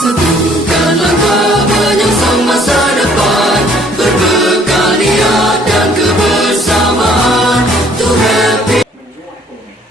Satukan langkah menyongsong masa depan, berbekal niat dan kebersamaan. To happy.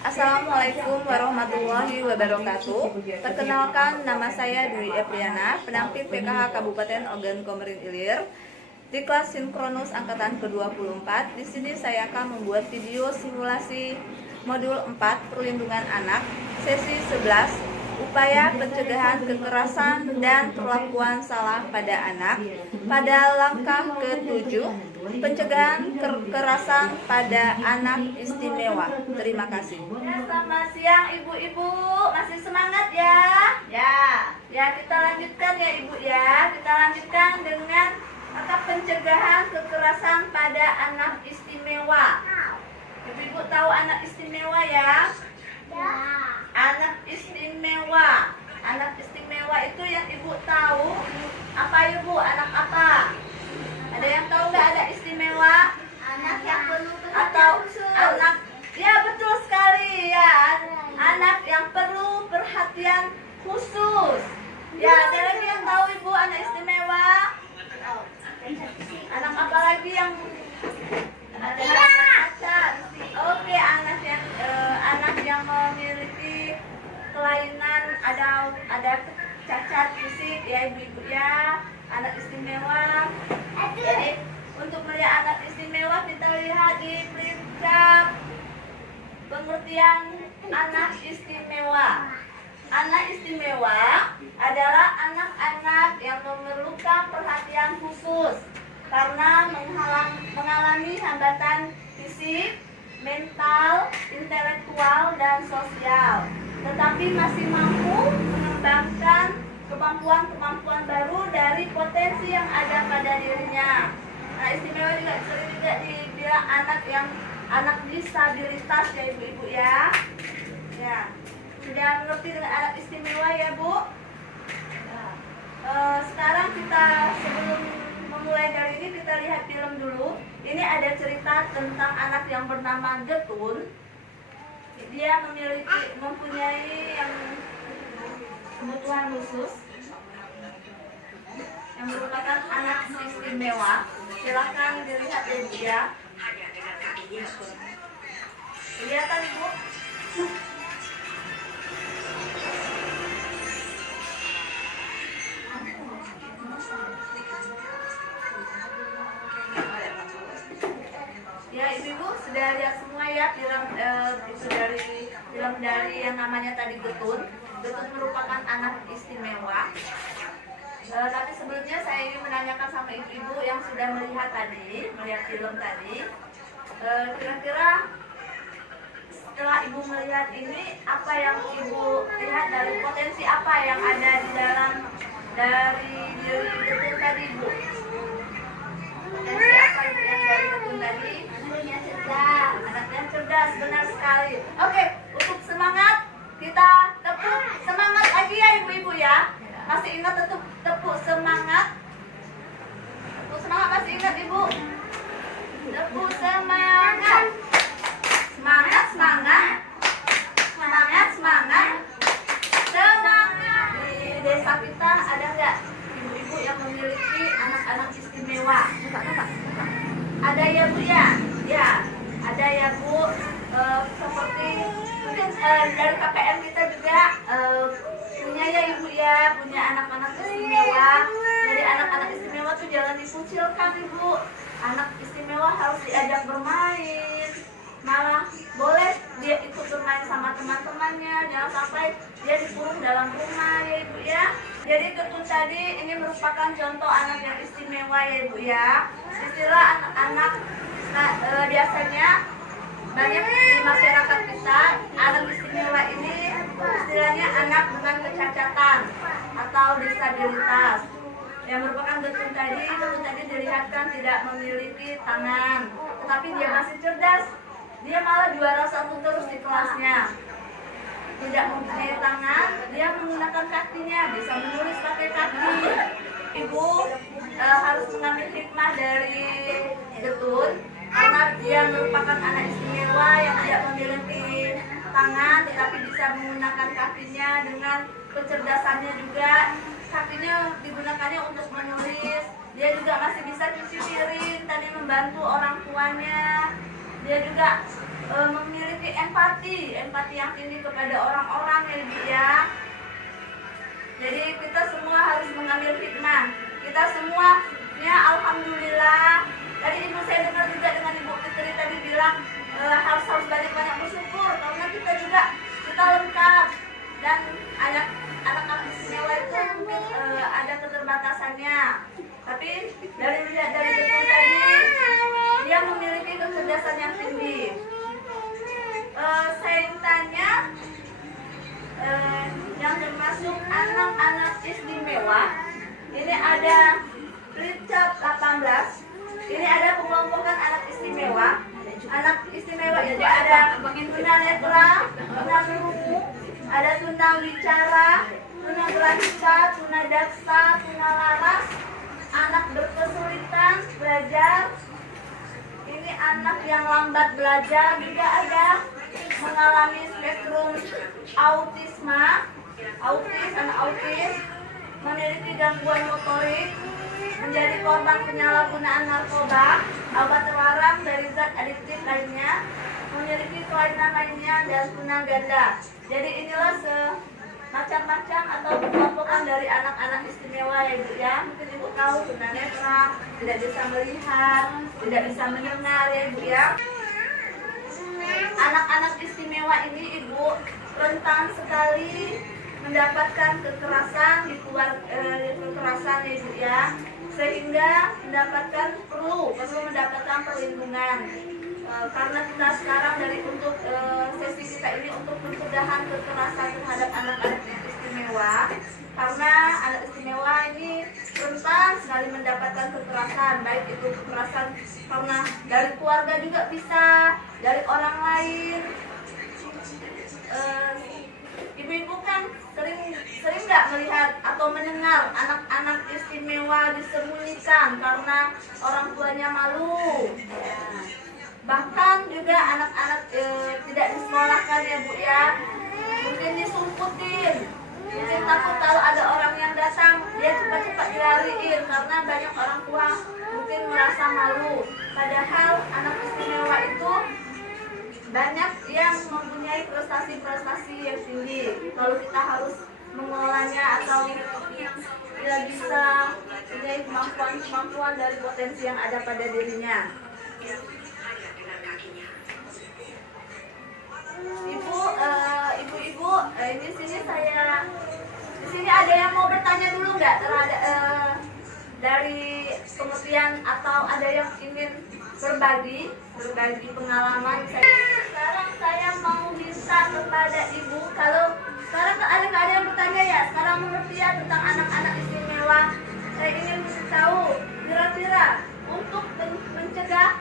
Assalamualaikum warahmatullahi wabarakatuh. Perkenalkan, nama saya Dwi Epriana, penampil PKH Kabupaten Ogan Komering Ilir di kelas sinkronus angkatan ke-24. Di sini saya akan membuat video simulasi modul 4 perlindungan anak sesi 11 upaya pencegahan kekerasan dan perlakuan salah pada anak pada langkah ke-7 pencegahan kekerasan pada anak istimewa. Terima kasih. Selamat siang ibu-ibu, masih semangat ya? Ya kita lanjutkan ya ibu ya. Kita lanjutkan dengan pencegahan kekerasan pada anak istimewa. Ibu-ibu tahu anak istimewa ya? Anak istimewa. Anak istimewa itu yang ibu tahu apa ibu? Anak apa? Ada yang tahu nggak ada istimewa? Anak yang perlu atau anak? Ya betul sekali ya. Anak yang perlu perhatian khusus. Ya ada lagi yang tahu ibu anak istimewa? Anak apa lagi yang ada? Oke, anak yang memiliki kelainan, ada cacat fisik ya ibu-ibu ya, anak istimewa. Jadi untuk melihat anak istimewa kita lihat di peringkat pengertian anak istimewa. Anak istimewa adalah anak-anak yang memerlukan perhatian khusus karena mengalami hambatan fisik, mental, intelektual, dan sosial, tetapi masih mampu mengembangkan kemampuan-kemampuan baru dari potensi yang ada pada dirinya. Nah, istimewa juga sering juga dibilang anak disabilitas ya ibu-ibu ya. Ya, sudah mengerti dengan anak istimewa ya bu? Sekarang kita sebelum memulai dari ini kita lihat film dulu. Ini ada cerita tentang anak yang bernama Getun. Dia mempunyai yang kebutuhan khusus yang merupakan anak istimewa. Silakan dilihat ya. Kelihatan ibu? Ya ibu-ibu sudah lihat semua ya film dari yang namanya tadi Getun. Getun merupakan anak istimewa. Tapi sebelumnya saya ingin menanyakan sama ibu-ibu yang sudah melihat film tadi. Kira-kira setelah ibu melihat ini, apa yang ibu lihat dari potensi apa yang ada di dalam dari diri Getun tadi ibu? Potensi apa ibu yang dari Getun tadi? Anak yang cerdas, benar sekali. Oke, untuk semangat kita tepuk semangat lagi ya ibu-ibu ya. Masih ingat tepuk semangat? Tepuk semangat masih ingat ibu? Tepuk semangat. Semangat, semangat. Semangat, semangat. Semangat. Di desa kita ada nggak ibu-ibu yang memiliki anak-anak istimewa? Ada ya bu ya? Ya, ada ya bu. Seperti mungkin dari KPM kita juga punya ya ibu ya, punya anak-anak istimewa. Jadi anak-anak istimewa tuh jangan dikucilkan ibu. Anak istimewa harus diajak bermain. Malah boleh dia ikut bermain sama teman-temannya. Jangan sampai dia dikurung dalam rumah ya ibu ya. Jadi Getun tadi ini merupakan contoh anak yang istimewa ya ibu ya. Istilah anak-anak biasanya banyak di masyarakat kita, anak istimewa ini istilahnya anak dengan kecacatan atau disabilitas. Yang merupakan Getun tadi dilihatkan tidak memiliki tangan, tetapi dia masih cerdas. Dia malah juara satu terus di kelasnya. Tidak mempunyai tangan, dia menggunakan kakinya, bisa menulis pakai kaki. Ibu harus mengambil hikmah dari Getun karena dia merupakan anak istimewa yang tidak memiliki tangan tetapi bisa menggunakan kakinya dengan kecerdasannya juga. kakinya digunakannya untuk menulis. Dia juga masih bisa cuci piring, tadi membantu orang tuanya. Dia juga memiliki empati yang tinggi kepada orang-orang ya Ibu ya. Jadi kita semua harus mengambil hikmah. Kita semua ya alhamdulillah. Tadi ibu saya dengar juga dengan Ibu Fitri tadi bilang harus banyak bersyukur karena kita lengkap dan anak-anak istimewa itu mungkin ada keterbatasannya. Tapi dari betul tadi dia memiliki kecerdasan yang tinggi. Saya tanya yang termasuk anak-anak istimewa ini ada Richard 18. Ini ada pengelompokan anak istimewa itu ada tunanetra, tunarungu, ada tunawicara, tunagrahika, tunadaksa, tunalaras, anak berkesulitan belajar. Ini anak yang lambat belajar, juga ada mengalami spektrum anak autis, memiliki gangguan motorik, menjadi korban penyalahgunaan narkoba, obat terlarang dari zat adiktif lainnya, memiliki kelainan lainnya, dan tunaganda. Jadi inilah macam-macam atau kelompokan dari anak-anak istimewa ya Ibu ya. Mungkin Ibu tahu tunanetra, tidak bisa melihat, tidak bisa mendengar ya Ibu ya. Anak-anak istimewa ini Ibu rentan sekali mendapatkan kekerasan di kekerasan ya Ibu ya, sehingga perlu mendapatkan perlindungan. Karena kita sekarang untuk sesi kita ini untuk pencegahan kekerasan terhadap anak-anak istimewa, karena anak istimewa ini rentan sekali mendapatkan kekerasan, baik itu kekerasan karena dari keluarga juga bisa, dari orang lain. Ibu-ibu kan sering nggak melihat atau mendengar anak-anak istimewa disembunyikan karena orang tuanya malu. Bahkan juga anak-anak tidak disekolahkan ya Bu ya, mungkin disumputin, mungkin takut kalau ada orang yang datang dia cepat-cepat dilariin karena banyak orang tua mungkin merasa malu. Padahal anak istimewa itu banyak yang mempunyai prestasi-prestasi yang tinggi. Kalau kita harus mengolahnya atau tidak bisa mempunyai kemampuan dari potensi yang ada pada dirinya. Ibu-ibu, di sini ada yang mau bertanya dulu nggak terhadap dari pengertian atau ada yang ingin berbagi pengalaman saya. Sekarang saya mau minta kepada Ibu, kalau sekarang ada yang bertanya ya, sekarang mengerti ya tentang anak-anak istimewa. Saya ingin tahu kira-kira untuk mencegah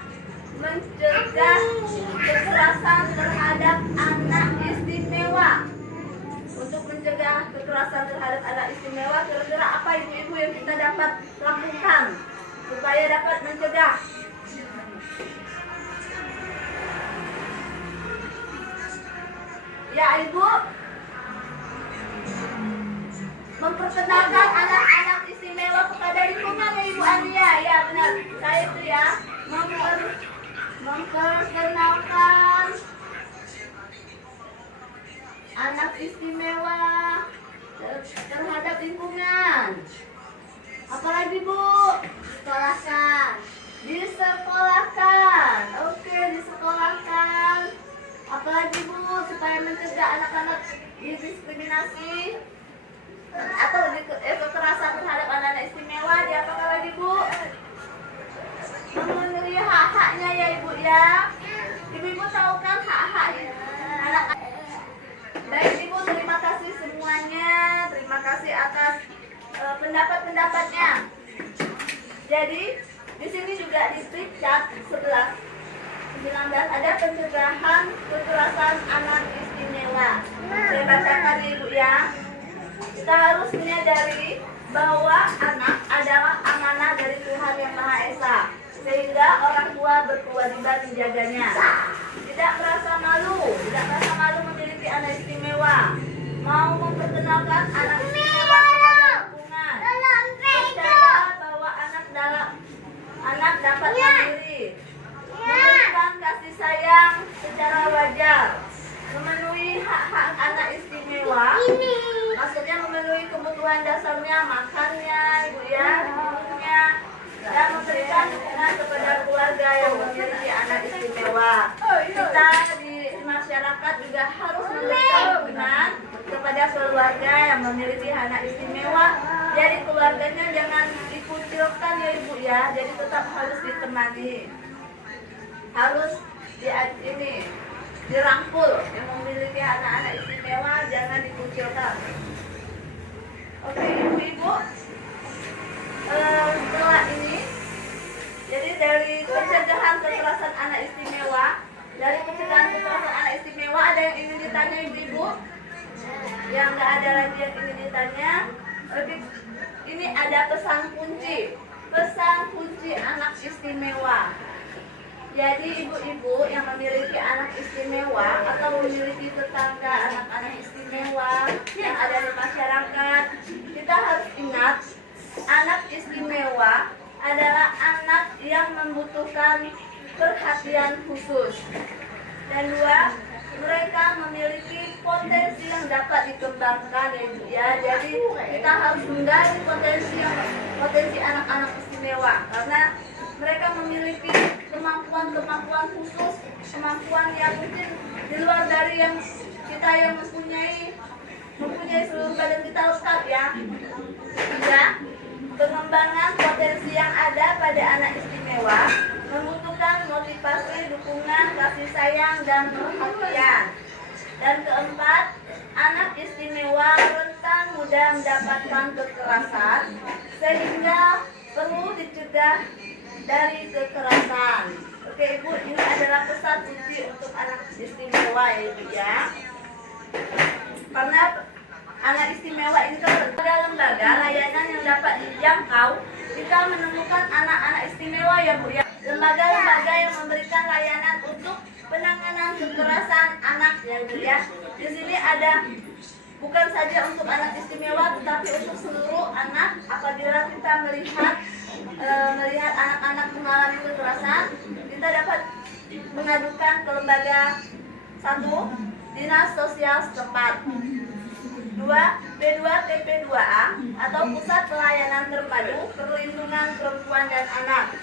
kekerasan terhadap anak istimewa. Untuk mencegah kekerasan terhadap anak istimewa, kira-kira apa ibu-ibu yang kita dapat lakukan supaya dapat mencegah? Ya Ibu, memperkenalkan anak-anak istimewa kepada lingkungan ya Ibu Ania. Ya benar, saya itu ya memperkenalkan anak istimewa terhadap lingkungan. Apalagi Bu? Disekolahkan. Oke, disekolahkan. Apalagi Bu, supaya mencegah anak-anak didiskriminasi atau kekerasan terhadap anak-anak istimewa, diapakan lagi Bu? Memenuhi hak-haknya ya Ibu ya. Ibu-ibu tahu kan hak-hak anak. Baik Ibu, terima kasih semuanya. Terima kasih atas pendapat-pendapatnya. Jadi di sini juga di Richard 11/19 ada pencegahan kekerasan anak istimewa. Saya bacakan ya Ibu ya. Kita harus menyadari bahwa anak adalah amanah dari Tuhan Yang Maha Esa, sehingga orang tua berkewajiban menjaganya. Tidak merasa malu memiliki anak istimewa. Mau memperkenalkan anak istimewa kepada lingkungan. keturunan kepada keluarga yang memiliki anak istimewa. Jadi keluarganya jangan dikucilkan ya ibu ya, jadi tetap harus ditemani, harus dirangkul. Yang memiliki anak-anak istimewa jangan dikucilkan. Oke ibu-ibu, setelah ini, jadi dari pencegahan kekerasan anak istimewa, ada yang ingin ditanya ibu-ibu? Yang nggak ada lagi yang ingin ditanya. Ini ada pesan kunci anak istimewa. Jadi ibu-ibu yang memiliki anak istimewa atau memiliki tetangga anak-anak istimewa yang ada di masyarakat, kita harus ingat, anak istimewa adalah anak yang membutuhkan perhatian khusus. Dan dua, mereka memiliki potensi yang dapat dikembangkan ya ibu ya. Jadi kita harus menggali potensi anak-anak istimewa, karena mereka memiliki kemampuan khusus, kemampuan yang mungkin di luar dari yang kita yang mempunyai seluruh badan kita lengkap ya. Tiga, pengembangan potensi yang ada pada anak istimewa membutuhkan motivasi, dukungan, kasih sayang, dan perhatian. Dan keempat, anak istimewa rentan mudah mendapatkan kekerasan, sehingga perlu dicegah dari kekerasan. Oke ibu, ini adalah pesan kunci untuk anak istimewa ya ibu ya. Karena anak istimewa ini kan ada lembaga layanan yang dapat dijangkau jika menemukan anak-anak istimewa ya bu ya. Lembaga-lembaga yang memberikan layanan untuk penanganan kekerasan anak ya bu ya. Di sini ada bukan saja untuk anak istimewa, tetapi untuk seluruh anak. Apabila kita melihat anak-anak mengalami kekerasan, kita dapat mengadukan ke lembaga. 1. Dinas Sosial setempat. 2. P2TP2A atau Pusat Pelayanan Terpadu Perlindungan Perempuan dan Anak.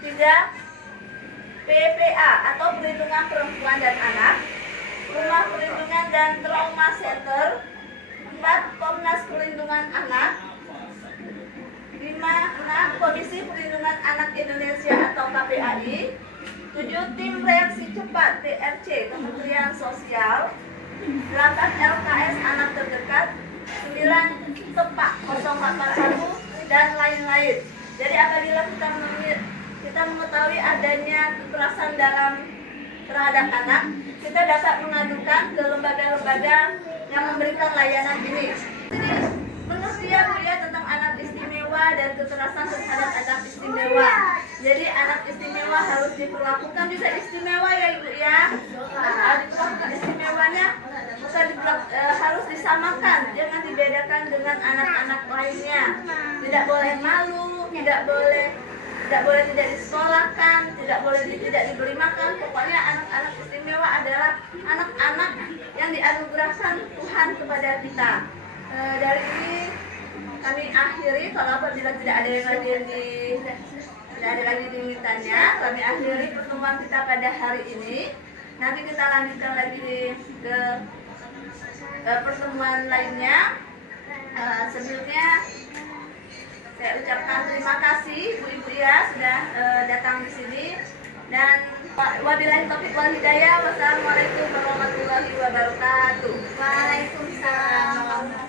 3. PPA atau Perlindungan Perempuan dan Anak, Rumah Perlindungan dan Trauma Center. 4. Komnas Perlindungan Anak. 5. Komisi Perlindungan Anak Indonesia atau KPAI. 7. Tim Reaksi Cepat TRC Kementerian Sosial. 8. LKS Anak Terdekat. 9. Tepak 081 dan lain-lain. Jadi apabila kita mengetahui adanya kekerasan terhadap anak, kita dapat mengadukan ke lembaga-lembaga yang memberikan layanan ini. Jadi mengerti ya Bu ya tentang anak istimewa dan kekerasan terhadap anak istimewa. Jadi anak istimewa harus diperlakukan juga istimewa ya Ibu ya. Diperlakukan istimewanya bukan harus disamakan, jangan dibedakan dengan anak-anak lainnya. Tidak boleh malu, tidak boleh tidak disekolahkan, tidak boleh tidak diberi makan. Pokoknya anak-anak istimewa adalah anak-anak yang dianugerahkan Tuhan kepada kita. Dari ini kami akhiri, kalau apabila tidak ada lagi dimintanya, kami akhiri pertemuan kita pada hari ini. Nanti kita lanjutkan lagi ke pertemuan lainnya. Sebelumnya saya ucapkan terima kasih ibu-ibu ya sudah datang di sini, dan wabillahi taufiq wal hidayah. Wassalamualaikum warahmatullahi wabarakatuh. Waalaikumsalam.